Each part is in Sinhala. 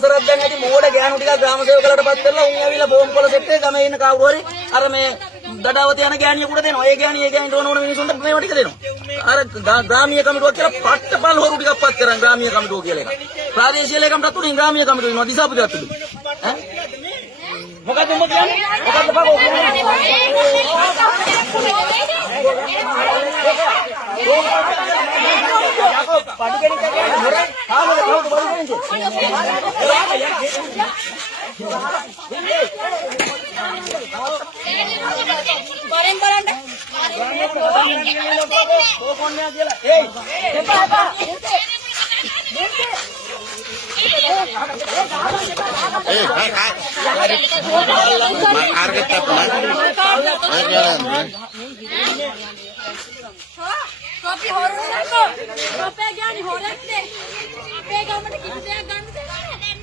වසරක් දැන් ඇති මෝඩ ගෑනු ටික ග්‍රාම සේවකලට පත් කරලා උන් ඇවිල්ලා බෝම් කොළ සෙට් එක ගමේ ඉන්න කවුරු හරි අර මේ දඩාවත යන ගෑණියෙකුට දෙනවා. ඒ ගෑණියට ඕන මිනිසුන්ට මේවා ටික දෙනවා. අර ග්‍රාමීය කමිටුවක් කියලා පට්ටපල් හොරු ටිකක් පත් කරන් ග්‍රාමීය කමිටුව කියලා එකක්. ප්‍රාදේශීය ලේකම්ටත් උනේ ග්‍රාමීය කමිටුව ඉන්නවා දිසාපතිවත් තිබුණේ. ඈ මොකද උඹ කියන්නේ? මොකද බබෝ කියන්නේ?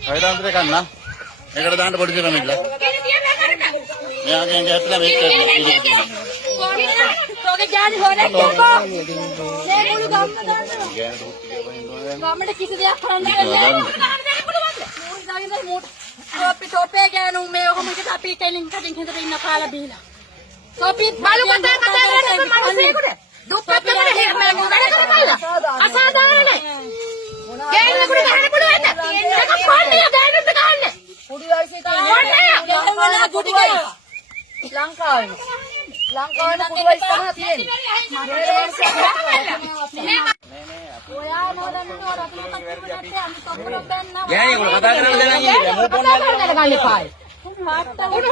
හයිරාන්තරේ කන්නා. මේකට දාන්න පොඩි දෙයක් මෙන්න. මෙයාගෙන් ගැටලා මේක තෝගේ ගෑණි හොරෙක් එක්කෝ මේ මුළු ගම්ම දානවා ගම්මට කිසි දෙයක් කරන්න බැහැ තෝපේ ගෑනු මේ ඔහොම ඉත අපි කෙලින් කටින් හිටට ඉන්න කාලා බීලා තෝපි බලු කතා කරන්නේ මිනිස්සුෙකුට දුප්පත් කරන හේම වැඩ කරලා අසාධාරණයි ගෑනුට ගහන්න පුළුවන් නේද ඒක කොල්ලිය ගෑනුට ගහන්නේ කුඩි වයසේ තියෙනවා කුඩි වයස ලංකාවේ කුඩි වයස තමයි තියෙන්නේ ඔයා නෝරන්නේ රත්න කප්පුවට අනිත් ඔක්කොම බැන්නා ගෑණියෙකුට කතා කරන්න දැනන්නේ කතා කරන්න ගන්න එපායි